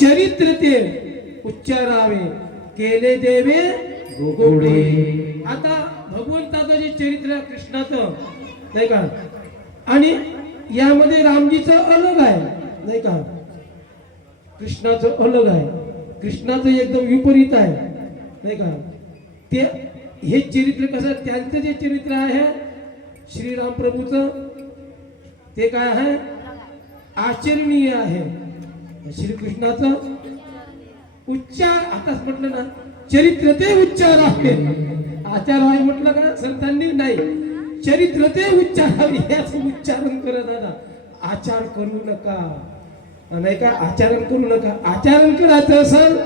चरित्र ते उच्चारावे. केले देवे गोकुळे आता भगवंताचं जे चरित्र आहे कृष्णाचं नाही का? आणि यामध्ये रामजीचं अलग आहे नाही का? कृष्णाचं अलग आहे. कृष्णाचं एकदम विपरीत आहे नाही का? ते हे चरित्र कसं त्यांचं जे चरित्र आहे श्रीराम प्रभूचं ते काय आहे? आचरणीय आहे. श्रीकृष्णाचं उच्चार आताच म्हटलं ना चरित्र ते उच्चार आहे. आचार आहे म्हटलं का? संतांनी नाही. चरित्र ते उच्चार याच उच्चारण करत दादा. आचार करू नका. नाही का? आचरण करू नका. आचरण करायचं असेल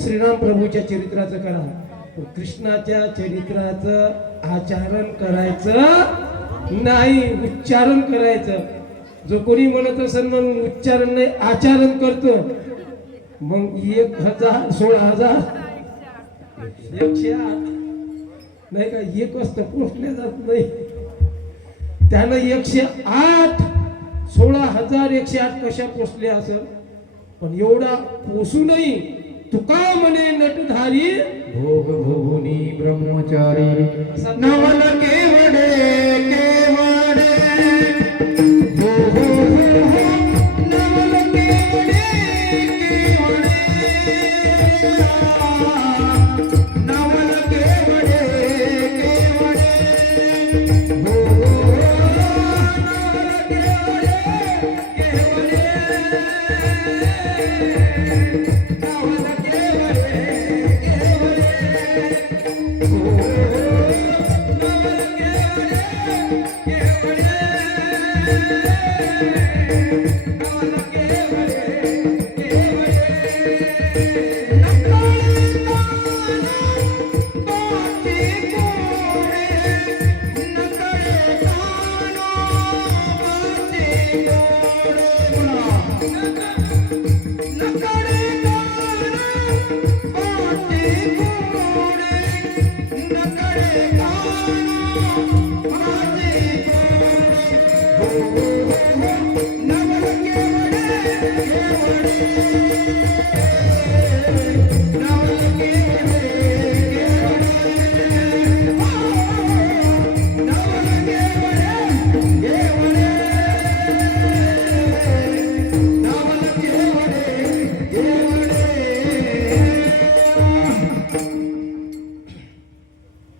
श्रीराम प्रभूच्या चरित्राचं करा. कृष्णाच्या चरित्राचं आचरण करायचं नाही उच्चारण करायचं. जो कोणी म्हणत असेल मग उच्चारण नाही आचरण करतो. मग एक हजार सोळा हजार. एकशे आठ. नाही का एक वाजता पोचल्या जात नाही. त्यानं एकशे आठ सोळा हजार एकशे आठ कशा पोचले असेल पण एवढा पोसूनही तुका म्हणे नटधारी. भोग भोगुनी ब्रह्मचारी.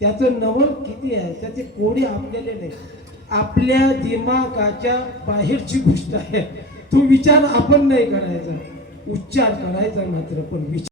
त्याचं नवल किती आहे? त्याचे कोडी आपल्याला नाही. आपल्या दिमागाच्या बाहेरची गोष्ट आहे. तो विचार आपण नाही करायचा. उच्चार करायचा मात्र पण विचार